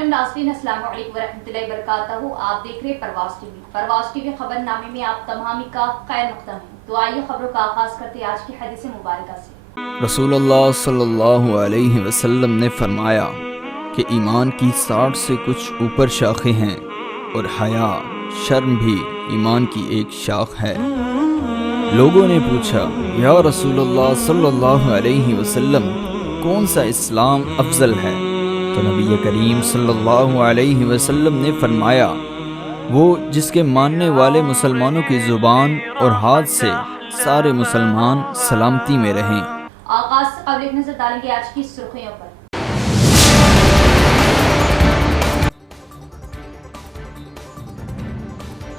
मोहतरम नाज़रीन, अस्सलाम वालेकुम वरहमतुल्लाहि वबरकातुहू। आप देख रहे परवाज़ टीवी खबरनामे में आप तमामी का खैर मक़दम है। तो आइए खबरों का आगाज़ करते हैं आज की हदीस मुबारका से। रसूलुल्लाह सल्लल्लाहु अलैहि वसल्लम ने फरमाया कि ईमान की 60 से कुछ ऊपर शाखें हैं और हया शर्म भी ईमान की एक शाख है। लोगों ने पूछा, या रसूलुल्लाह सल्लल्लाहु अलैहि वसल्लम, कौन सा इस्लाम अफजल है? तो नबी करीम सल्लल्लाहु अलैहि वसल्लम ने फरमाया, वो जिसके मानने वाले मुसलमानों की ज़ुबान और हाथ से सारे मुसलमान सलामती में रहें। आगाज़ से कबल एक नज़र डालेंगे आज की सुर्खियों पर।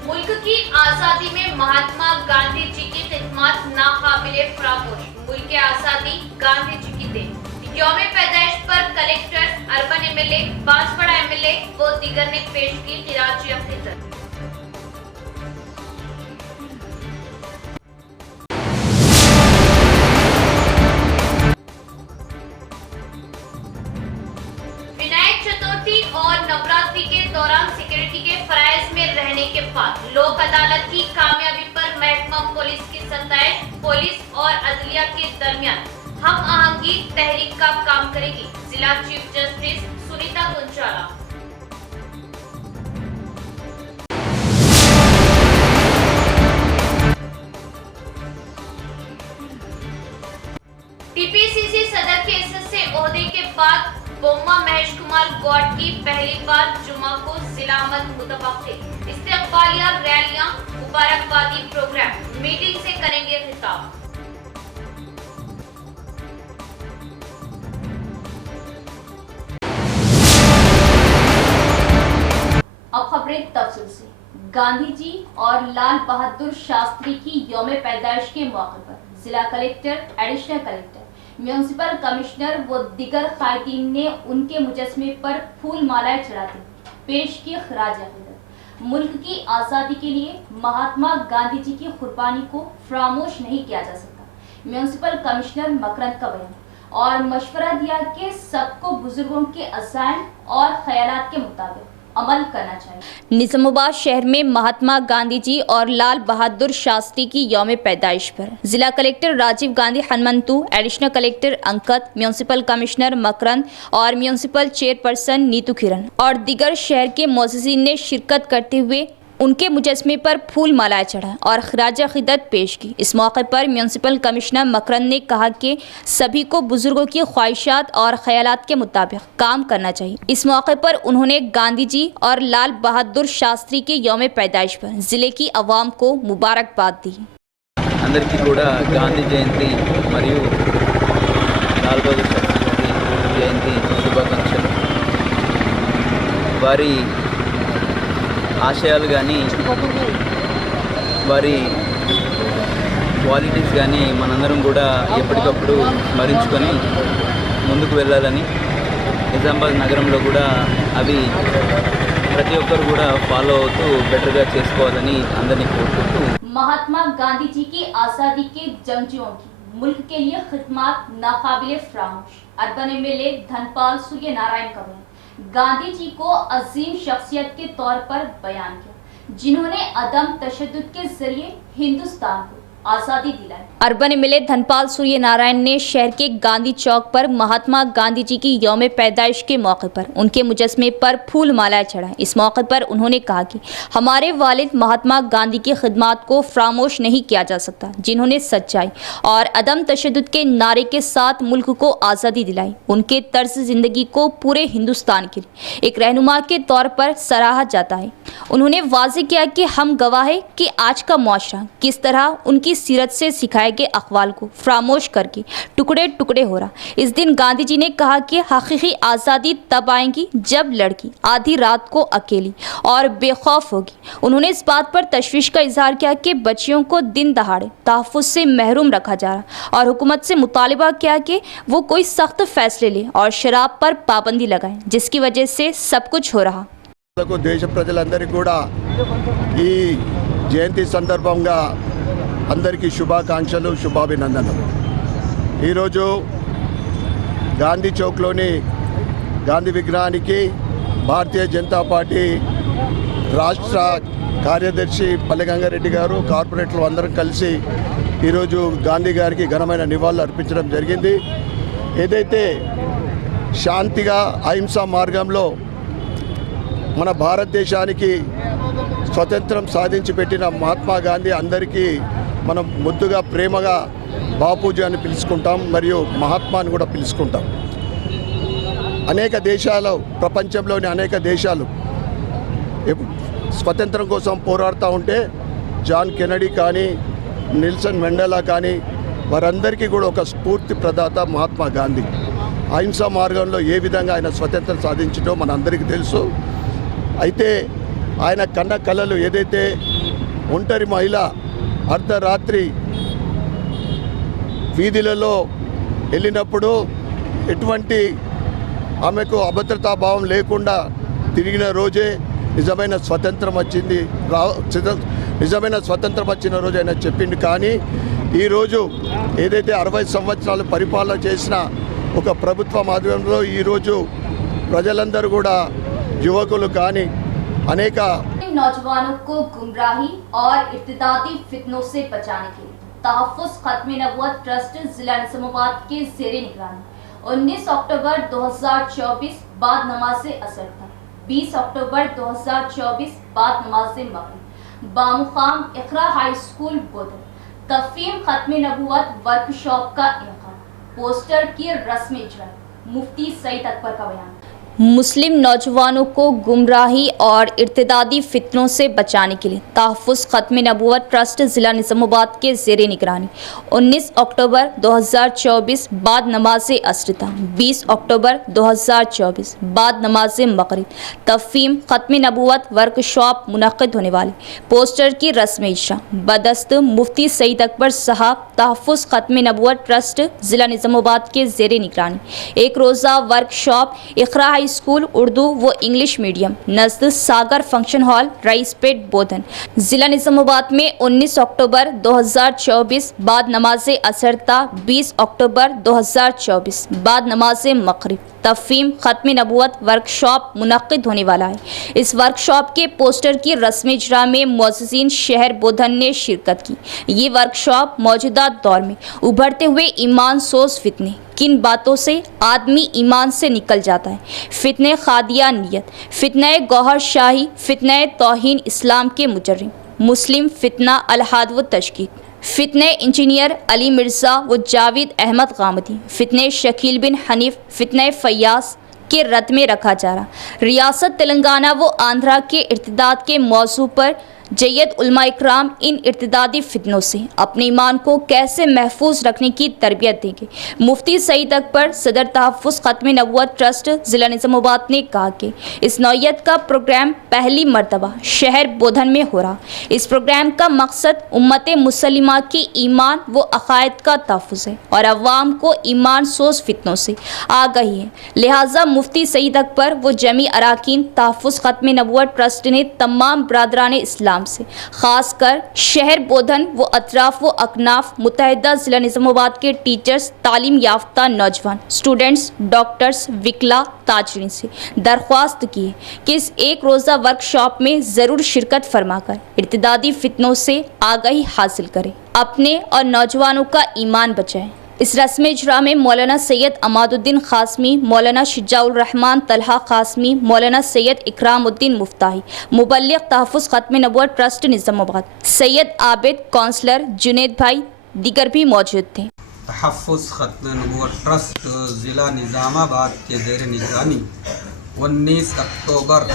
मुल्क की आज़ादी में महात्मा गांधी जी की खिदमत नाकाबिले फरामोश। मुल्क की आज़ादी गांधी जी की देन। यौम पैदाइश पर collector, urban MLA, Banswara MLA व दीगर ने पेश की खिराज अक़ीदत। विनायक चतुर्थी और नवरात्रि के दौरान सिक्योरिटी के फराइज में रहने के बाद लोक अदालत की कामयाबी पर महकमा पुलिस की सताइश। पुलिस और अदलिया के दरमियान हम आहंगी तहरीक का काम करेगी जिला चीफ जस्टिस सुनीता गुंजाला। टीपीसीसी सदर के हिस्से से ओहदे के बाद बोम्मा महेश कुमार गौड़ की पहली बार जुमा को जिला अमल मुतवक्किल। इस्तेक़बालिया रैलियां, मुबारकबादी प्रोग्राम, मीटिंग से करेंगे खिताब। अब खबरें तफसील से। गांधी जी और लाल बहादुर शास्त्री की यौम पैदाइश के मौके पर जिला collector, additional collector, municipal commissioner व दिगर कायदीन ने उनके मुजस्मे पर फूल मालाएं चढ़ाते पेश की खराज अक़ीदत। मुल्क की आज़ादी के लिए महात्मा गांधी जी की कुर्बानी को फरामोश नहीं किया जा सकता। म्यूनिसिपल कमिश्नर मकरंद का बयान और मशवरा दिया कि सबको बुजुर्गों के अज़ाइम और ख्यालात के मुताबिक अमल करना चाहिए। निजामाबाद शहर में महात्मा गांधी जी और लाल बहादुर शास्त्री की यौम पैदाइश पर जिला collector Rajiv Gandhi Hanumanthu, additional collector Ankit, municipal commissioner Makarand और म्यूनिसिपल चेयरपर्सन नीतू किरण और दिगर शहर के मुअज़्ज़िज़ीन ने शिरकत करते हुए उनके मुजस्मे पर फूल मालाएं चढ़ा और खराज अक़ीदत पेश की। इस मौके पर म्यूनिसिपल कमिश्नर मकरंद ने कहा कि सभी को बुजुर्गों की ख्वाहिशात और ख्यालात के मुताबिक काम करना चाहिए। इस मौके पर उन्होंने गांधी जी और लाल बहादुर शास्त्री के यौम पैदाइश पर जिले की अवाम को मुबारकबाद दी। అందరికీ కూడా గాంధీ జయంతి మరియు లాల్ బహదూర్ శాస్త్రి జయంతి శుభాకాంక్షలు। వారి ఆశయాలు కానీ వారి క్వాలిటీస్ కానీ మనందరం కూడా ఎప్పటికప్పుడు స్మరించుకొని ముందుకు వెళ్ళాలని, నిజామాబాద్ నగరంలో కూడా అవి ప్రతి ఒక్కరు కూడా ఫాలో అవుతూ బెటర్గా చేసుకోవాలని అందరినీ కోరుకుంటూ, महात्मा गांधी जी की आज़ादी के जंगजुओं की मुल्क के लिए खिदमत नाकाबिले फरामोश। अर्बन एमएलए धनपाल सूर्य नारायण का बयान गांधी जी को अजीम शख्सियत के तौर पर बयान किया, जिन्होंने अदम तशद्दुद के जरिए हिंदुस्तान को आज़ादी दिलाई। अर्बन एमएलए धनपाल सूर्य नारायण ने शहर के गांधी चौक पर महात्मा गांधी जी की यौम पैदाइश के मौके पर उनके मुजस्मे पर फूल मालाएं चढ़ाएं। इस मौके पर उन्होंने कहा कि हमारे वालिद महात्मा गांधी की खिदमत को फरामोश नहीं किया जा सकता, जिन्होंने सच्चाई और अदम तशद्दुद के नारे के साथ मुल्क को आज़ादी दिलाई। उनके तर्ज ज़िंदगी को पूरे हिंदुस्तान के लिए एक रहनुमा के तौर पर सराहा जाता है। उन्होंने वाज़ेह किया कि हम गवाह हैं कि आज का मुआशरा किस तरह उनकी सीरत से सिखाए गए अक़वाल को फरामोश करके टुकड़े टुकड़े हो रहा। इस दिन गांधी जी ने कहा कि हकीकी आज़ादी तब आएगी जब लड़की आधी रात को अकेली और बेखौफ होगी। उन्होंने इस बात पर तशवीश का इजहार किया कि बच्चियों को दिन दहाड़े तहफ़्फ़ुज़ से महरूम रखा जा रहा और हुकूमत से मुतालिबा किया कि वो कोई सख्त फैसले ले और शराब पर पाबंदी लगाए, जिसकी वजह से सब कुछ हो रहा। దేశ ప్రజలందరికీ కూడా ఈ జయంతి సందర్భంగా అందరికీ శుభాకాంక్షలు, శుభాభినందనలు। ఈరోజు గాంధీ చౌక్లోని గాంధీ విగ్రహానికి భారతీయ జనతా పార్టీ రాష్ట్ర కార్యదర్శి పల్లె గంగారెడ్డి గారు, కార్పొరేటర్లు అందరం కలిసి ఈరోజు గాంధీ గారికి ఘనమైన నివాళులు అర్పించడం జరిగింది. ఏదైతే శాంతిగా అహింసా మార్గంలో మన భారతదేశానికి స్వతంత్రం సాధించి పెట్టిన మహాత్మా గాంధీ అందరికీ మనం ముద్దుగా ప్రేమగా బాపూజీ అని పిలుచుకుంటాం, మరియు మహాత్మాని కూడా పిలుచుకుంటాం. అనేక దేశాలు, ప్రపంచంలోని అనేక దేశాలు స్వతంత్రం కోసం పోరాడుతూ ఉంటే జాన్ కెనడీ కానీ, నెల్సన్ మండేలా కానీ, వారందరికీ కూడా ఒక స్ఫూర్తి ప్రదాత మహాత్మా గాంధీ. అహింసా మార్గంలో ఏ విధంగా ఆయన స్వతంత్రం సాధించడో మనందరికీ తెలుసు. అయితే ఆయన కన్న కలలు ఏదైతే ఒంటరి మహిళ అర్ధరాత్రి వీధులలో వెళ్ళినప్పుడు ఎటువంటి ఆమెకు అభద్రతా భావం లేకుండా తిరిగిన రోజే నిజమైన స్వతంత్రం వచ్చింది. నిజమైన స్వతంత్రం వచ్చిన రోజు ఆయన చెప్పింది. కానీ ఈరోజు ఏదైతే 60 సంవత్సరాలు పరిపాలన చేసిన ఒక ప్రభుత్వం ఆధ్వర్యంలో ఈరోజు ప్రజలందరూ కూడా యువకులు కానీ అనేక नौजवानों को गुमराही और इर्तिदादी फितनों से बचाने के लिए तहफ़्फ़ुज़ ख़त्म नबूवत ट्रस्ट जिला निज़ामाबाद के ज़ेरे निगरानी 19 अक्टूबर 2024 बाद नमाज असर तक, 20 अक्टूबर 2024 बाद नमाज मग़रिब बामुकाम इक़रा हाई स्कूल बोधन तफ़हीम ख़त्म नबूवत वर्कशॉप का इनेकाद, पोस्टर की रस्म इजरा, मुफ्ती सईद अकबर का बयान। मुस्लिम नौजवानों को गुमराही और इर्तिदादी फितनों से बचाने के लिए तहफ़्फ़ुज़ ख़त्म नबूवत ट्रस्ट ज़िला निज़ामाबाद के ज़ेरे निगरानी 19 अक्टूबर 2024 बाद नमाज असर तक, 20 अक्टूबर 2024 बाद नमाज मग़रिब तफ़हीम ख़त्म नबूवत वर्कशॉप मुनक़्क़िद होने वाली, पोस्टर की रस्म इजरा बदस्त मुफ्ती सईद अकबर साहब तहफ़्फ़ुज़ ख़त्म नबूवत ट्रस्ट ज़िला निज़ामाबाद के ज़ेरे निगरानी एक रोज़ा workshop Iqra high school Urdu व इंग्लिश मीडियम नज़द सागर फंक्शन हॉल रईसपेट बोधन ज़िला निज़ामाबाद में 19 अक्टूबर 2024 बाद नमाज असर ता, 20 अक्टूबर 2024 बाद नमाज मग़रिब तफ़हीम ख़त्म नबूवत वर्कशॉप मुनक़्क़िद होने वाला है। इस वर्कशॉप के पोस्टर की रस्म इजरा में मुअज़्ज़िज़ीन शहर बोधन ने शिरकत की। ये वर्कशॉप मौजूदा दौर में उभरते हुए ईमान सोज फितने, किन बातों से आदमी ईमान से निकल जाता है, फितने खादियानियत, फितने गौहर शाही, फितने तौहीन इस्लाम के मुजर्रिम, मुस्लिम फितना अलहाद व तशकीक, फितने इंजीनियर अली मिर्ज़ा व जावेद अहमद गामदी, फितने शकील बिन हनीफ, फितने फयाज के रद में रखा जा रहा। रियासत तेलंगाना व आंध्रा के इर्तिदाद के मौजू पर जय्यद उलमा इकराम इन इर्तिदादी फितनों से अपने ईमान को कैसे महफूज रखने की तरबियत देंगे। मुफ्ती सईद अकबर सदर तहफ़्फ़ुज़ ख़त्म नबूवत ट्रस्ट ज़िला निज़ामाबाद ने कहा कि इस नौयत का प्रोग्राम पहली मरतबा शहर बोधन में हो रहा। इस प्रोग्राम का मकसद उम्मत मुसलिमा की ईमान व अक़ायद का तहफ़्फ़ुज़ है और अवाम को ईमान सोज फितनों से आगाही है। लिहाजा मुफ्ती सईद अकबर व जमी अराकीन तहफ़्फ़ुज़ ख़त्म नबूवत ट्रस्ट ने तमाम बरादरान इस्लाम से खासकर शहर बोधन व अतराफ व अकनाफ मुत्तहिदा ज़िला निज़ामाबाद के टीचर्स, तालीम याफ्ता नौजवान, स्टूडेंट्स, डॉक्टर्स, विकला ताजरीन से दरख्वास्त की है कि इस एक रोज़ा वर्कशॉप में ज़रूर शिरकत फरमाकर इर्तिदादी फितनों से आगाही हासिल करें, अपने और नौजवानों का ईमान बचाएं। इस रस्म इजरा में मौलाना सैयद अमादुद्दीन क़ासमी, मौलाना शुजाउर रहमान तलहा क़ासमी, मौलाना सैयद इकरामुद्दीन मुफ्ताही, मुबल्लिग़ तहफ़्फ़ुज़ ख़त्म नबूवत ट्रस्ट निज़ामाबाद, सैयद आबिद, काउंसलर जुनैद भाई दीगर भी मौजूद थे। तहफ़्फ़ुज़ ख़त्म नबूवत ट्रस्ट ज़िला निज़ामाबाद के ज़ेर निगरानी 19 अक्टूबर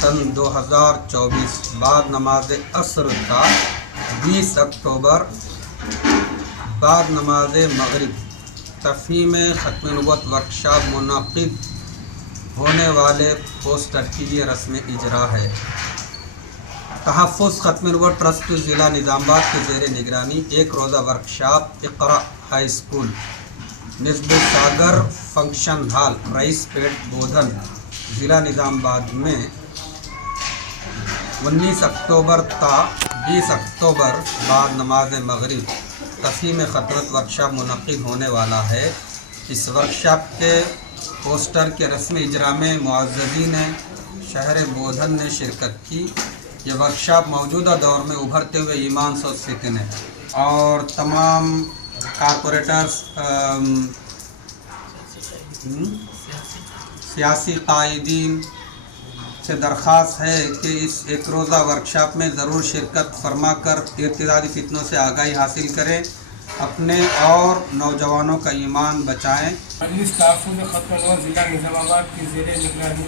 सन 2024 बाद नमाज असर था, 20 अक्टूबर बाद नमाज मग़रिब तफ़हीम ख़त्म नबूवत वर्कशॉप मुनक़्क़िद होने वाले पोस्टर की ये रस्म इजरा है। तहफ़्फ़ुज़ ख़त्म नबूवत ट्रस्ट ज़िला निज़ामाबाद के ज़ेर निगरानी एक रोज़ा वर्कशॉप इक़रा हाई स्कूल नज़द सागर फंक्शन हॉल रईसपेट बोधन ज़िला निज़ामाबाद में 19 अक्टूबर ता 20 अक्टूबर बाद नमाज मग़रिब तफ़हीम ख़त्म वर्कशॉप मुनक़्क़िद होने वाला है। इस वर्कशॉप के पोस्टर के रस्म इजरा में मुअज़्ज़िज़ीन शहर बोधन ने शिरकत की। ये वर्कशॉप मौजूदा दौर में उभरते हुए ईमान से फितन है और तमाम कारपोरेटर्स, सियासी कायदीन से दरख्वास्त है कि इस एक रोज़ा वर्कशॉप में ज़रूर शिरकत फरमा कर इर्तिदादी फितनों से आगाही हासिल करें, अपने और नौजवानों का ईमान बचाएं। मजलिस तहफ़्फ़ुज़ ख़त्म ज़िला निज़ामाबाद की ज़ेरे निगरानी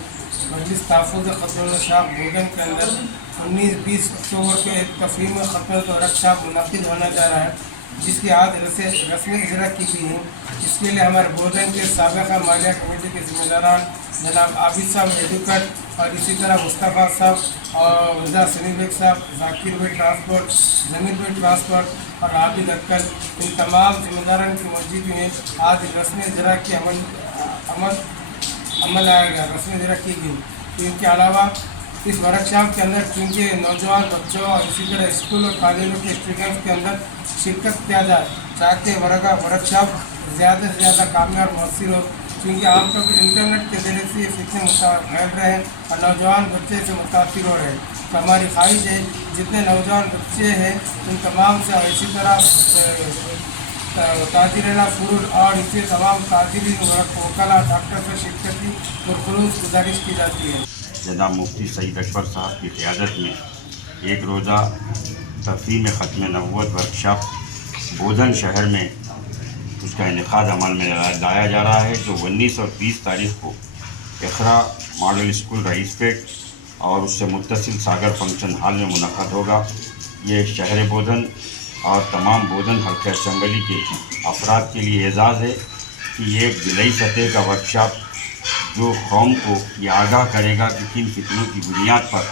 मजलिस तहफ़्फ़ुज़ ख़त्म शाह बोधन के अंदर 19-20 अक्टूबर को एक तफ़हीम ख़त्म वर्कशॉप मुनक़िद होने जा रहा है, जिसकी आज रस्मी इजरा की गई है। इसके लिए हमारे बोधन के साबिक़ा मालिया कमेटी के ज़िम्मेदारान जनाब आबिद साहब एडवोकेट और इसी तरह मुस्तफ़ा साहब और रज़ा सनी बेग साहब, जाकिर भाई ट्रांसपोर्ट, जमीर भाई ट्रांसपोर्ट और आबिद अक्कल, इन तमाम ज़िम्मेदारान की मौजूदगी में आज रस्मी इजरा की अमल आएगा, रस्मी इजरा की गई। इनके अलावा इस वर्कशॉप के अंदर चूँकि नौजवान बच्चों और इसी तरह स्कूल और कॉलेजों के स्टूडेंट्स के अंदर शिरकत किया जाए ताकि वर्कशॉप ज़्यादा से ज़्यादा कामयाब मौसर हो, क्योंकि आमतौर पर इंटरनेट के ज़रिए से फितने फैल रहे हैं और नौजवान बच्चे से मुतासिर हो रहे हैं। तो हमारी ख्वाहिश है जितने नौजवान बच्चे हैं उन तमाम से और इसी तरह ताजिरना फूल और इसे तमाम ताजिरीन वकला डॉक्टर से शिरकत की पुरखुलूस गुजारिश की जाती है। जनाब मुफ्ती सईद अकबर साहब की क़यादत में एक रोज़ा तफ़हीम ख़त्म नबूवत वर्कशॉप बोधन शहर में उसका इनेकाद अमल में लाया जा रहा है, जो 19 और 20 तारीख़ को इक़रा मॉडल स्कूल रईसपेट और उससे मुत्तसिल सागर फंक्शन हॉल में मुनक़द होगा। ये शहर बोधन और तमाम बोधन हल्का असम्बली के अफराद के लिए एज़ाज़ है कि ये एक ज़िलाई सतह का वर्कशॉप जो कौम को ये आगाह करेगा कि किन फितनों की बुनियाद पर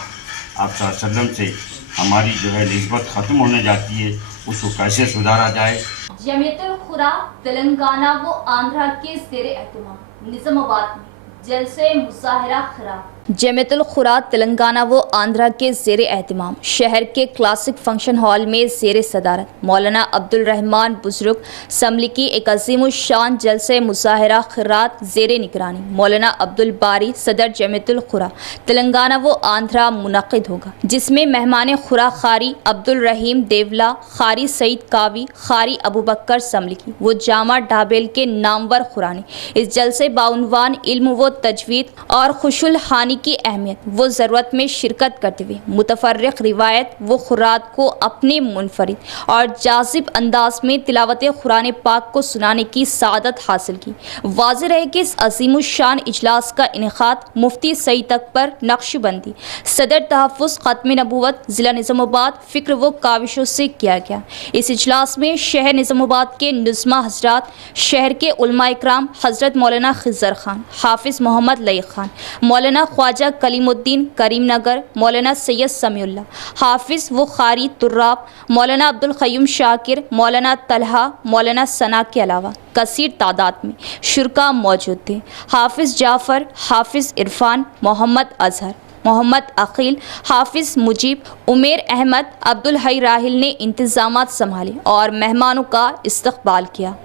आप सल्लल्लाहु अलैहि वसल्लम से हमारी जो है निस्बत ख़त्म होने जाती है, उसको कैसे सुधारा जाए। जमीयतुल खुरा तेलंगाना व आंध्रा के ज़ेरे एहतमाम निज़ामाबाद में जलसे मुज़ाहिरा खिराब। जमीयतुल खुरा तेलंगाना व आंध्रा के ज़ेरे एहतमाम शहर के क्लासिक फंक्शन हॉल में ज़ेरे सदारत मौलाना अब्दुल रहमान बुज़ुर्ग असम्बली की एक अज़ीमुश्शान जलसे मुज़ाहिरा खिरात ज़ेरे निगरानी मौलाना अब्दुल बारी सदर जमीयतुल खुरा तेलंगाना व आंध्रा मुनक़िद होगा, जिसमें मेहमान खुरा खारी अब्दुल रहीम देवला, खारी सईद कावी, खारी अबू बकर समलिकी वो जामा ढाबेल के नामवर खुरानी इस जलसे बाउनवान इल्म व तजवीद और खुशुल हानी की अहमियत व ज़रूरत में शिरकत करते हुए मुतफर्रिक़ रिवायत व खुरात को अपने मुनफरिद और जाज़िब अंदाज में तिलावत कुरान पाक को सुनाने की सादत हासिल की। वाज़ेह रहे कि इस अज़ीमुश्शान इजलास का इनेकाद मुफ्ती सईद अकबर नक्शबंदी सदर तहफ़्फ़ुज़ ख़त्म नबूवत ज़िला निज़ामाबाद फ़िक्र व काविशों से किया गया। इस इजलास में शहर निज़ामाबाद के नुज़मा हज़रात, शहर के उलमा इकराम हज़रत मौलाना खिज़र खान, हाफिज़ मोहम्मद लई खान, मौलाना ख्वाजा कलीमुद्दीन करीमनगर, मौलाना सैयद समीउल्लाह, हाफिज़ व ख़ारी तुर्राब, मौलाना अब्दुल क़य्यूम शाकिर, मौलाना तलहा, मौलाना सना के अलावा कसीर तादाद में शुरका मौजूद थे। हाफिज़ जाफ़र, हाफिज़ इरफ़ान, मोहम्मद अज़हर, मोहम्मद अकील, हाफिज़ मुजीब, उमेर अहमद, अब्दुल हई राहिल ने इंतज़ामात संभाले और मेहमानों का इस्तक़बाल किया।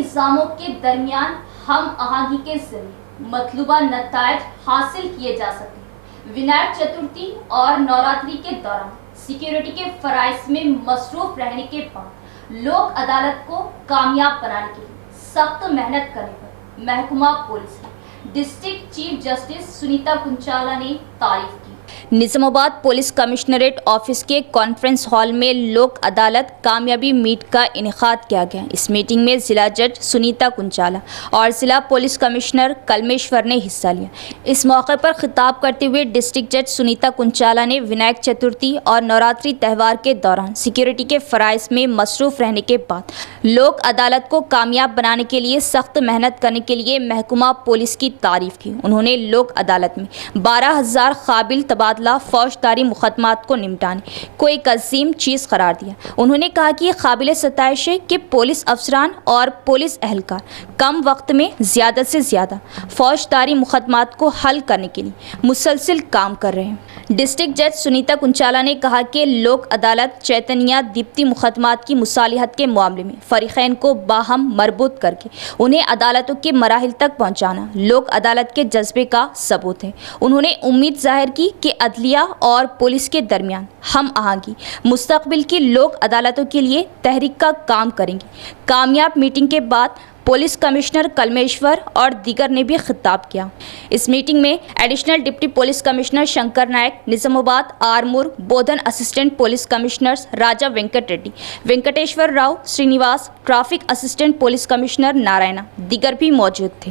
निज़ामों के दरमियान हम आहंगी के जरिए मतलूबा नताइज हासिल किए जा सके। विनायक चतुर्थी और नवरात्रि के दौरान सिक्योरिटी के फराइज में मसरूफ रहने के बाद लोक अदालत को कामयाब बनाने के लिए सख्त मेहनत करने पर महकमा पुलिस की डिस्ट्रिक्ट चीफ जस्टिस सुनीता कुंचाला ने तारीफ की। निज़ामाबाद पुलिस कमिश्नरेट ऑफिस के कॉन्फ्रेंस हॉल में लोक अदालत कामयाबी मीट का इनेकाद किया गया। इस मीटिंग में ज़िला जज सुनीता कुंचाला और ज़िला पुलिस कमिश्नर कलमेश्वर ने हिस्सा लिया। इस मौके पर खिताब करते हुए डिस्ट्रिक्ट जज सुनीता कुंचाला ने विनायक चतुर्थी और नवरात्रि त्यौहार के दौरान सिक्योरिटी के फ़राइज़ में मसरूफ़ रहने के बाद लोक अदालत को कामयाब बनाने के लिए सख्त मेहनत करने के लिए महकमा पुलिस की तारीफ़ की। उन्होंने लोक अदालत में 12,000 काबिल तबादला फौजदारी मुकदमात को निपटाने को एक अजीम चीज़ करार दिया। उन्होंने कहा कि काबिल सताइश है कि पुलिस अफसरान और पुलिस अहलकार कम वक्त में ज़्यादा से ज़्यादा फौजदारी मुकदमात को हल करने के लिए मुसलसिल काम कर रहे हैं। डिस्ट्रिक्ट जज सुनीता कुंचाला ने कहा कि लोक अदालत चैतन्या दीप्ति मुकदमात की मुसालिहत के मामले में फरीक़ैन को बाहम मरबूत करके उन्हें अदालतों के मराहिल तक पहुँचाना लोक अदालत के जज्बे का सबूत है। उन्होंने उम्मीद जाहिर की कि अदलिया और पुलिस के दरमियान हम आहंगी मुस्तकबिल की लोक अदालतों के लिए तहरीक का काम करेंगी। कामयाब मीटिंग के बाद पुलिस कमिश्नर कलमेश्वर और दीगर ने भी खिताब किया। इस मीटिंग में additional deputy police commissioner Shankar Nayak, Nizamabad, Armoor, Bodhan assistant police commissioners Raja Venkat Reddy, Venkateswara Rao, Srinivas, traffic assistant police commissioner Narayana, दीगर भी मौजूद थे।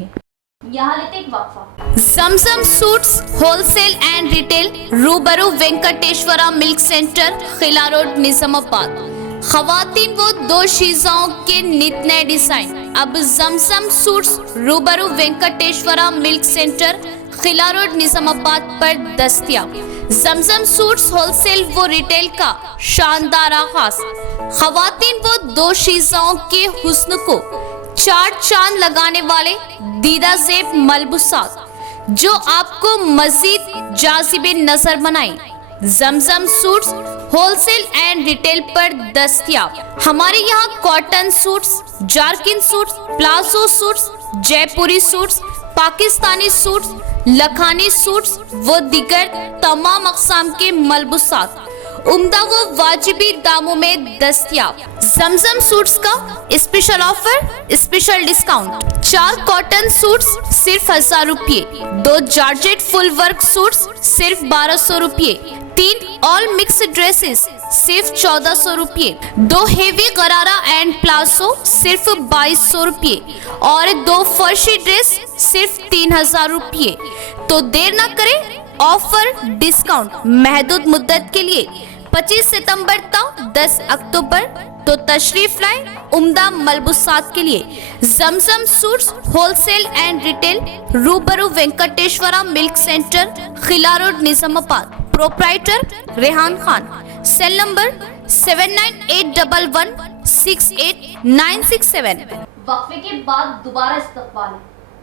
यहाँ लेते एक वक्फा। Zamzam suits wholesale and retail, रूबरू Venkateswara milk centre, Khila road, Nizamabad. खवातीन वो दो चीजों के नित नए डिजाइन अब जमजम सूट्स रूबरू Venkateswara milk centre, Khila road, Nizamabad पर दस्तयाब। जमजम सूट्स होलसेल व रिटेल का शानदार आगाज। खवातीन वो दो चीजों के हुस्न को चार चांद लगाने वाले दीदा ज़ेब मलबूसात जो आपको मजीद जाज़िबे नजर बनाए। Zamzam suits wholesale and retail पर दस्तयाब। हमारे यहाँ cotton suits, jerkin suits, palazzo suits, Jaipuri suits, Pakistani suits, Lakhani suits व दीगर तमाम अक़साम के मलबूसात उम्दा व वाजिबी दामों में दस्तयाब। जमजम सूट्स का special offer, special discount. 4 cotton suits सिर्फ 1000 रुपये, 2 जॉर्जेट फुल वर्क सूट्स सिर्फ 1200 रुपये, 3 ऑल मिक्स ड्रेसेस सिर्फ 1400 रुपये, 2 हेवी गरारा एंड प्लाजो सिर्फ 2200 रुपये और 2 फर्शी ड्रेस सिर्फ 3000 रुपये। तो देर ना करें, ऑफर डिस्काउंट महदूद मुद्दत के लिए 25 सितंबर तक 10 अक्टूबर तो तशरीफ लाएं उम्दा मलबूसात के लिए। Zamzam suits wholesale and retail, रूबरू Venkateswara milk centre, Khila road, Nizamabad. Proprietor Rehan Khan. Cell number 7981168967। वक्फे के बाद दोबारा इस्तकबाल।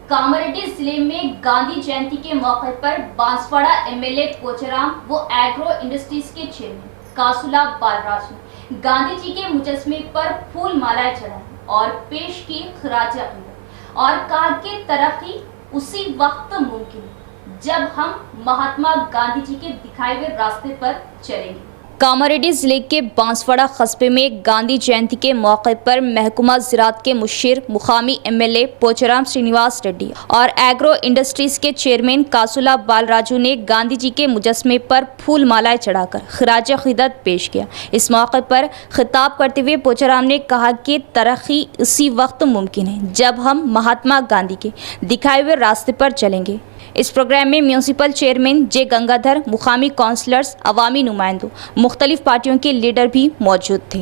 कामारेड्डी जिले में गांधी जयंती के मौके पर बांसवाड़ा एमएलए पोचाराम व एग्रो इंडस्ट्रीज के चेयरमैन कासुला बालराज ने गांधी जी के मुजस्मे पर फूल मालाएं चढ़ाई और पेश की खराज अकीदत और कहा कि तरक्की उसी वक्त मुमकिन है जब हम महात्मा गांधी जी के दिखाए हुए रास्ते पर चलेंगे। कामारेड्डी जिले के बांसवाड़ा कस्बे में गांधी जयंती के मौके पर महकुमा ज़राअत के मुशीर मुकामी एमएलए पोचाराम श्रीनिवास रेड्डी और एग्रो इंडस्ट्रीज के चेयरमैन कासुला बालराजू ने गांधी जी के मुजस्मे पर फूल मालाएं चढ़ाकर खराज अकीदत पेश किया। इस मौके पर खिताब करते हुए पोचाराम ने कहा कि तरक्की उसी वक्त मुमकिन है जब हम महात्मा गांधी के दिखाए हुए रास्ते पर चलेंगे। इस प्रोग्राम में म्यूनसिपल चेयरमैन जे गंगाधर, मुकामी काउंसलर्स, अवामी नुमाइंदों, मुख्तलिफ पार्टियों के लीडर भी मौजूद थे।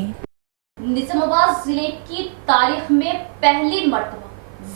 निज़ामाबाद जिले की तारीख में पहली मर्तबा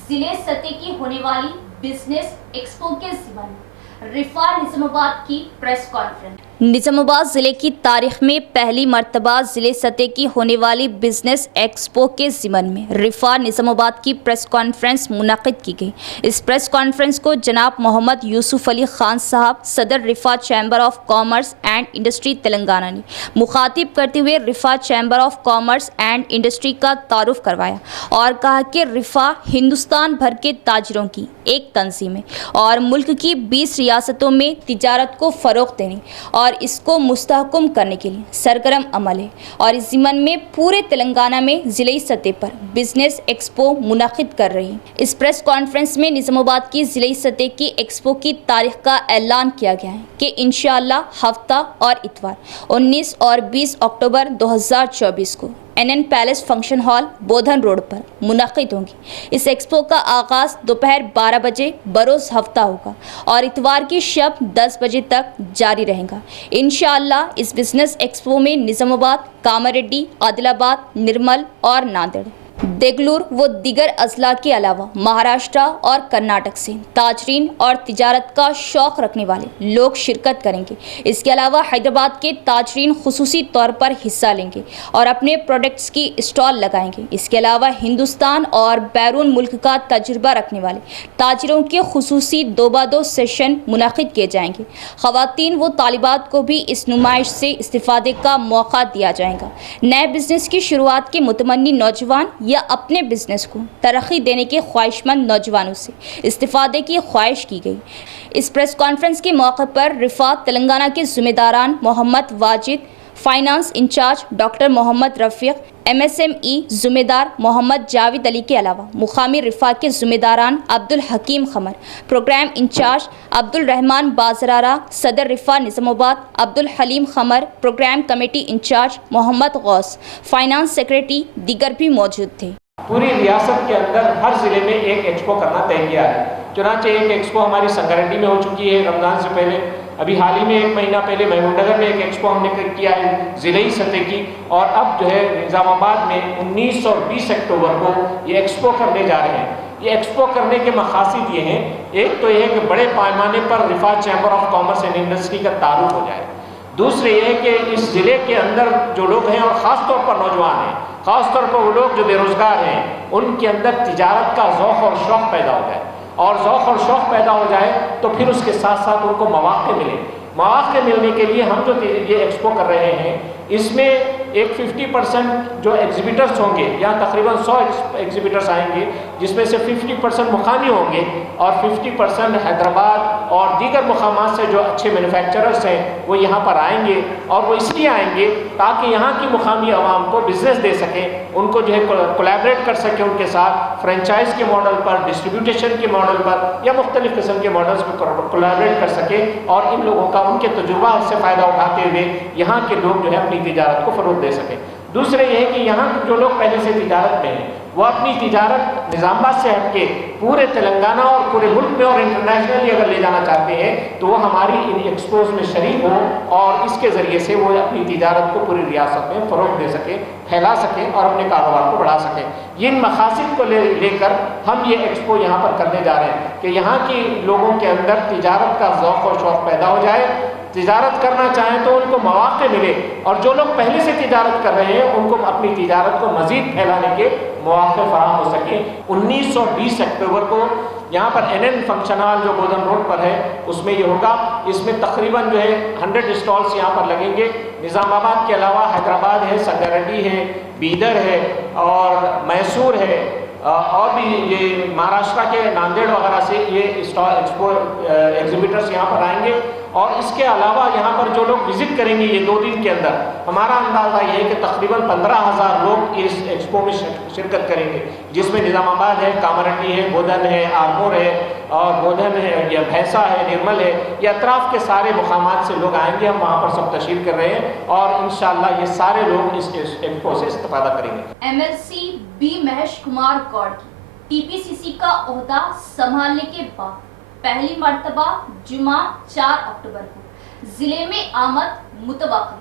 जिले सतह की होने वाली बिजनेस एक्सपो के ज़िम्मे रिफा निज़ामाबाद की प्रेस कॉन्फ्रेंस। निज़ामाबाद ज़िले की तारीख में पहली मर्तबा ज़िले सतह की होने वाली बिजनेस एक्सपो के ज़िम्मन में रिफा निज़ामाबाद की प्रेस कॉन्फ्रेंस मुनक़िद की गई। इस प्रेस कॉन्फ्रेंस को जनाब मोहम्मद यूसुफ अली खान साहब, सदर Rifa chamber of commerce and industry Telangana ने मुखातिब करते हुए Rifa chamber of commerce and industry का तारुफ करवाया और कहा कि रिफा हिंदुस्तान भर के ताजरों की एक तंजीम है और मुल्क की 20 ریاستوں میں تجارت کو فروغ دینے اور اس کو مستحکم کرنے کے لیے سرگرم عمل ہے اور اس ضمن میں پورے تلنگانہ میں ضلعی سطح پر بزنس ایکسپو منعقد کر رہی ہے۔ اس پریس کانفرنس میں نظام آباد کی ضلعی سطح کی ایکسپو کی تاریخ کا اعلان کیا گیا ہے کہ انشاءاللہ ہفتہ اور اتوار 19 اور 20 اکتوبر 2024 کو NN palace function hall Bodhan road پر منعقد ہوں گی۔ اس ایکسپو کا آغاز دوپہر 12 بجے بروز ہفتہ ہوگا اور اتوار کی شب 10 بجے تک جاری رہے گا۔ انشاءاللہ اس بزنس ایکسپو میں نظام آباد، کاماریڈی، عادل آباد، نرمل اور ناندیڑ، دیگلور و دیگر اضلاع کے علاوہ مہاراشٹرا اور کرناٹک سے تاجرین اور تجارت کا شوق رکھنے والے لوگ شرکت کریں گے۔ اس کے علاوہ حیدرآباد کے تاجرین خصوصی طور پر حصہ لیں گے اور اپنے پروڈکٹس کی اسٹال لگائیں گے۔ اس کے علاوہ ہندوستان اور بیرون ملک کا تجربہ رکھنے والے تاجروں کے خصوصی 2x2 سیشن منعقد کیے جائیں گے۔ خواتین و طالبات کو بھی اس نمائش سے استفادے کا موقع دیا جائے گا۔ نئے بزنس کی شروعات کے متمنی نوجوان یا اپنے بزنس کو ترقی دینے کے خواہش مند نوجوانوں سے استفادے کی خواہش کی گئی۔ اس پریس کانفرنس کے موقع پر رفات تلنگانہ کے ذمہ داران محمد واجد، فائنانس انچارج ڈاکٹر محمد رفیق، MSME ذمہ دار محمد جاوید علی کے علاوہ مقامی رفات کے ذمہ داران عبدالحکیم خمر، پروگرام انچارج عبدالرحمان بازرارہ، صدر رفا نظام آباد عبدالحلیم خمر، پروگرام کمیٹی انچارج محمد غوث، فائنانس سیکریٹری دیگر بھی موجود تھے۔ پوری ریاست کے اندر ہر ضلع میں ایک ایکسپو کرنا طے کیا ہے۔ چنانچہ ایک ایکسپو ہماری سنگاریڈی میں ہو چکی ہے رمضان سے پہلے، ابھی حال ہی میں 1 مہینہ پہلے محمود نگر میں ایک ایکسپو ہم نے کیا ہے ضلعی سطح کی، اور اب جو ہے نظام آباد میں 19 اور 20 اکتوبر کو یہ ایکسپو کرنے جا رہے ہیں۔ یہ ایکسپو کرنے کے مقاصد یہ ہیں، ایک تو یہ ہے کہ بڑے پیمانے پر Rifa chamber of commerce and industry کا تعارف ہو جائے، دوسرے یہ ہے کہ اس ضلع کے اندر جو لوگ ہیں اور خاص طور پر نوجوان ہیں، خاص طور پر وہ لوگ جو بے روزگار ہیں، ان کے اندر تجارت کا ذوق اور شوق پیدا ہو جائے، اور ذوق اور شوق پیدا ہو جائے تو پھر اس کے ساتھ ساتھ ان کو مواقع ملیں۔ مواقع ملنے کے لیے ہم جو یہ ایکسپو کر رہے ہیں، اس میں ایک 50% جو ایگزیبیٹرز ہوں گے، یہاں تقریباً 100 ایگزیبیٹرز آئیں گے، جس میں سے 50% مقامی ہوں گے اور 50% حیدرآباد اور دیگر مقامات سے جو اچھے مینوفیکچررز ہیں وہ یہاں پر آئیں گے، اور وہ اس لیے آئیں گے تاکہ یہاں کی مقامی عوام کو بزنس دے سکیں، ان کو جو ہے کولیبریٹ کر سکیں ان کے ساتھ، فرینچائز کے ماڈل پر، ڈسٹریبیوٹیشن کے ماڈل پر یا مختلف قسم کے ماڈلز پر کولیبریٹ کر سکیں، اور ان لوگوں کا ان کے تجربات سے فائدہ اٹھاتے ہوئے یہاں کے لوگ جو ہے اپنی تجارت کو فروغ دے سکیں۔ دوسرے یہ ہے کہ یہاں جو لوگ پہلے سے تجارت میں ہیں وہ اپنی تجارت نظام آباد سے ہٹ کے پورے تلنگانہ اور پورے ملک میں اور انٹرنیشنلی اگر لے جانا چاہتے ہیں تو وہ ہماری ان ایکسپوز میں شریک ہوں، اور اس کے ذریعے سے وہ اپنی تجارت کو پوری ریاست میں فروغ دے سکیں، پھیلا سکیں اور اپنے کاروبار کو بڑھا سکیں۔ ان مقاصد کو لے کر ہم یہ ایکسپو یہاں پر کرنے جا رہے ہیں کہ یہاں کی لوگوں کے اندر تجارت کا ذوق اور شوق پیدا ہو جائے، تجارت کرنا چاہیں تو ان کو مواقع ملے، اور جو لوگ پہلے سے تجارت کر رہے ہیں ان کو اپنی تجارت کو مزید پھیلانے کے مواقع فراہم ہو سکیں۔ 19 اور 20 اکتوبر کو یہاں پر NN فنکشن ہال جو بودھن روڈ پر ہے اس میں یہ ہوگا۔ اس میں تقریباً جو ہے 100 اسٹالس یہاں پر لگیں گے۔ نظام آباد کے علاوہ حیدرآباد ہے، سنگاریڈی ہے، بیدر ہے اور میسور ہے، اور بھی یہ مہاراشٹرا کے ناندیڑ وغیرہ سے یہ ایکسپو ایگزیبیٹرز یہاں پر آئیں گے۔ اور اس کے علاوہ یہاں پر جو لوگ وزٹ کریں گے یہ 2 دن کے اندر، ہمارا اندازہ یہ ہے کہ تقریباً 15,000 لوگ اس ایکسپو میں شرکت کریں گے، جس میں نظام آباد ہے، کاماریڈی ہے، بودھن ہے، آرمور ہے اور بودھن ہے، یا بھینسا ہے، نرمل ہے، یہ اطراف کے سارے مقامات سے لوگ آئیں گے۔ ہم وہاں پر سب تشریف کر رہے ہیں اور انشاءاللہ یہ سارے لوگ اس ایکسپو سے استفادہ کریں گے۔ MLC B مہیش کمار گوڑ کی TPCC کا عہدہ سنبھالنے کے بعد پہلی مرتبہ جمعہ 4 اکتوبر کو ضلع میں آمد متوقع۔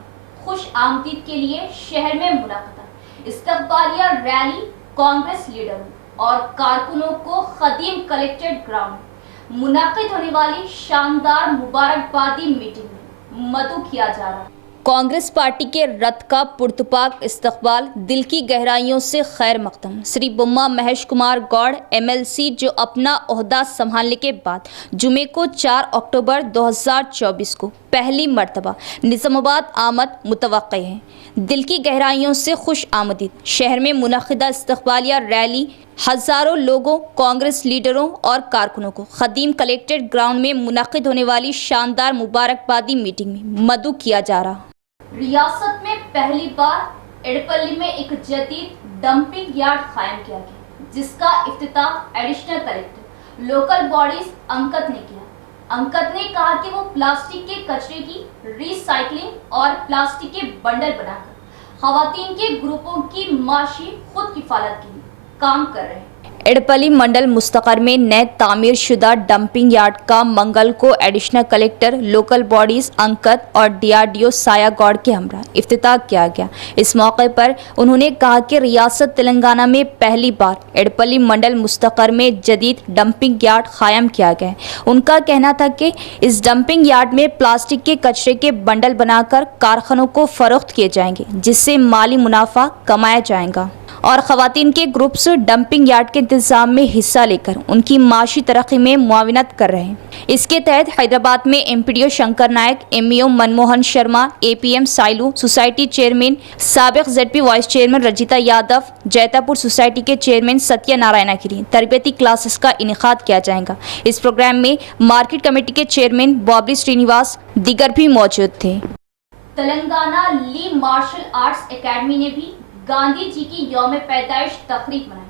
خوش آمدید کے لیے شہر میں منعقدہ استقبالیہ ریلی کانگریس لیڈروں اور کارکنوں کو قدیم کلیکٹریٹ گراؤنڈ منعقد ہونے والی شاندار مبارکبادی میٹنگ میں مدعو کیا جا رہا ہے۔ کانگریس پارٹی کے رت کا پرتپاک استقبال دل کی گہرائیوں سے خیر مقدم سری بما مہیش کمار گوڑ MLC جو اپنا عہدہ سنبھالنے کے بعد جمعے کو 4 اکتوبر 2024 کو پہلی مرتبہ نظام آباد آمد متوقع ہے۔ دل کی گہرائیوں سے خوش آمدید۔ شہر میں منعقدہ استقبالیہ ریلی हज़ारों लोगों, कांग्रेस लीडरों और कारकुनों को खदीम कलेक्ट्रेट ग्राउंड में मुनक़िद होने वाली शानदार मुबारकबादी मीटिंग में मदऊ किया जा रहा। रियासत में पहली बार एडपल्ली में एक जदीद डंपिंग यार्ड कायम किया गया, जिसका इफ्तिताह एडिशनल कलेक्टर लोकल बॉडीज अंकत ने किया। अंकत ने कहा कि वो प्लास्टिक के कचरे की रिसाइकलिंग और प्लास्टिक के बंडल बनाकर खवातीन के ग्रुपों की माशी खुद किफालत के लिए काम कर रहे हैं। एडपल्ली मंडल मुस्तकर में नए तामीर शुदा डंपिंग यार्ड का मंगल को एडिशनल कलेक्टर लोकल बॉडीज अंकत और DRDO साया गौड़ के हमरा इफ्तिताह किया गया। इस मौके पर उन्होंने कहा कि रियासत तेलंगाना में पहली बार एडपल्ली मंडल मुस्तकर में जदीद डंपिंग यार्ड कायम किया गया है। उनका कहना था कि इस डंपिंग यार्ड में प्लास्टिक के कचरे के बंडल बनाकर कारखानों को फरोख्त किए जाएंगे, जिससे माली मुनाफा कमाया जाएगा और खवातीन के ग्रुप्स डंपिंग यार्ड के इंतजाम में हिस्सा लेकर उनकी माशी तरक्की में मुआविनत कर रहे हैं। इसके तहत हैदराबाद में MPDO Shankar Nayak, MEO Manmohan Sharma, APM Sailu, society chairman साबिक ZP vice chairman Rajitha Yadav, Jaitapur society के चेयरमैन सत्य नारायणा के लिए तरबियती क्लासेस का इनेकाद किया जाएगा। इस प्रोग्राम में मार्केट कमेटी के चेयरमैन बॉबली श्रीनिवास दीगर भी मौजूद थे। तेलंगाना ली मार्शल आर्ट्स एकेडमी ने भी गांधी जी की यौम पैदाइश तकरीब मनाई।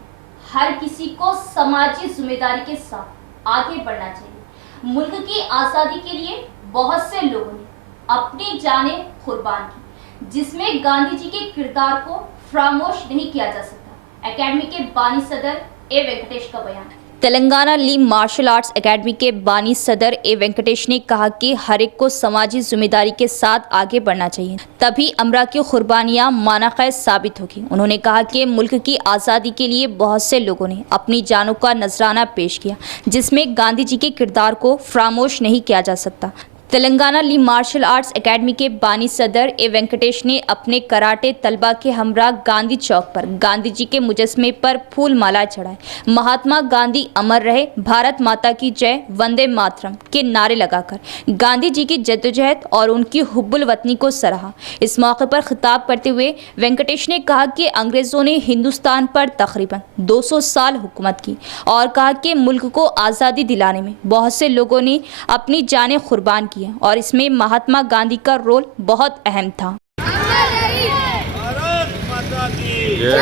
हर किसी को समाजी जिम्मेदारी के साथ आगे बढ़ना चाहिए। मुल्क की आज़ादी के लिए बहुत से लोगों ने अपनी जानें कुर्बान की, जिसमें गांधी जी के किरदार को फरामोश नहीं किया जा सकता। एकेडमी के बानी सदर A वेंकटेश का बयान। तेलंगाना ली मार्शल आर्ट्स एकेडमी के बानी सदर A वेंकटेश ने कहा कि हर एक को समाजी जिम्मेदारी के साथ आगे बढ़ना चाहिए, तभी अमरा की कुर्बानियां मानाक़ैद साबित होगी। उन्होंने कहा कि मुल्क की आज़ादी के लिए बहुत से लोगों ने अपनी जानों का नजराना पेश किया, जिसमें गांधी जी के किरदार को फरामोश नहीं किया जा सकता। तेलंगाना ली मार्शल आर्ट्स एकेडमी के बानी सदर A वेंकटेश ने अपने कराटे तलबा के हमरा गांधी चौक पर गांधी जी के मुजस्मे पर फूल माला चढ़ाए। महात्मा गांधी अमर रहे, भारत माता की जय, वंदे मातरम के नारे लगाकर गांधी जी की जद्दोजहद और उनकी हुब्बुल वतनी को सराहा। इस मौके पर खिताब करते हुए वेंकटेश ने कहा कि अंग्रेज़ों ने हिंदुस्तान पर तकरीबन 200 साल हुकूमत की और कहा कि मुल्क को आज़ादी दिलाने में बहुत से लोगों ने अपनी जानें कुर्बान की और इसमें महात्मा गांधी का रोल बहुत अहम था। भारत माता की जय,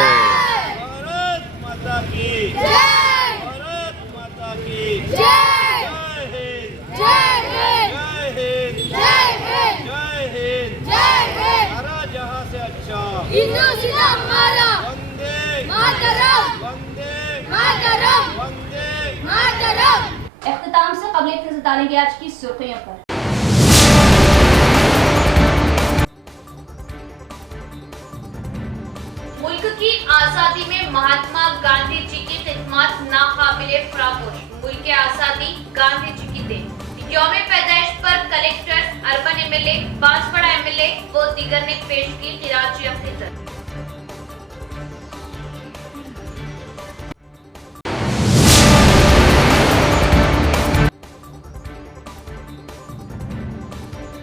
भारत माता की जय, भारत माता की जय, जय हिंद, जय हिंद, जय हिंद, जय हिंद, जय हिंद। हमारा जहां से अच्छा हिंदू सीधा हमारा, वंदे मातरम, वंदे मातरम, वंदे मातरम। इख्तिताम से कबल एक नजर डालेंगे आज की सुर्खियों पर। मुल्क की आज़ादी में महात्मा गांधी जी की खिदमत नाकाबिले फरामोश। मुल्क की आज़ादी गांधी जी की देन। यौम पैदाइश पर collector, urban MLA, Banswara MLA व दीगर ने पेश की खिराजी अक़ीदत।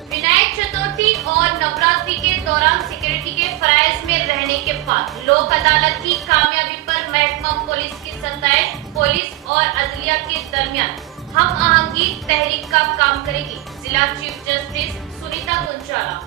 विनायक चतुर्थी और नवरात्रि के दौरान सिक्योरिटी के फराइज में रहने के बाद लोक अदालत की कामयाबी पर महकमा पुलिस की सताइश। पुलिस और अदलिया के दरमियान हम आहंगी तहरीक का काम करेगी जिला चीफ जस्टिस सुनीता गुंजाला।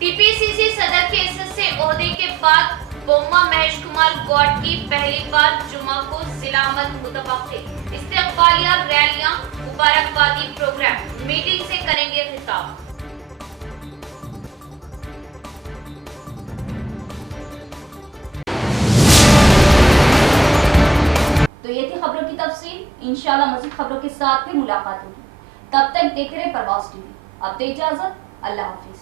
TPCC सदर के हैसियत से ओहदे के बाद बोम्मा महेश कुमार गौड़ की पहली बार जुमा को जिला अमद मुतवक्किल इस्तेक़बालिया रैलियां, मुबारकबादी प्रोग्राम, मीटिंग से करेंगे खिताब। तो ये थी खबरों की तफसील। इंशाल्लाह मज़ीद खबरों के साथ फिर मुलाकात होगी। तब तक देखते रहे परवाज़ TV। अब दे इजाज़त, अल्लाह हाफिज़।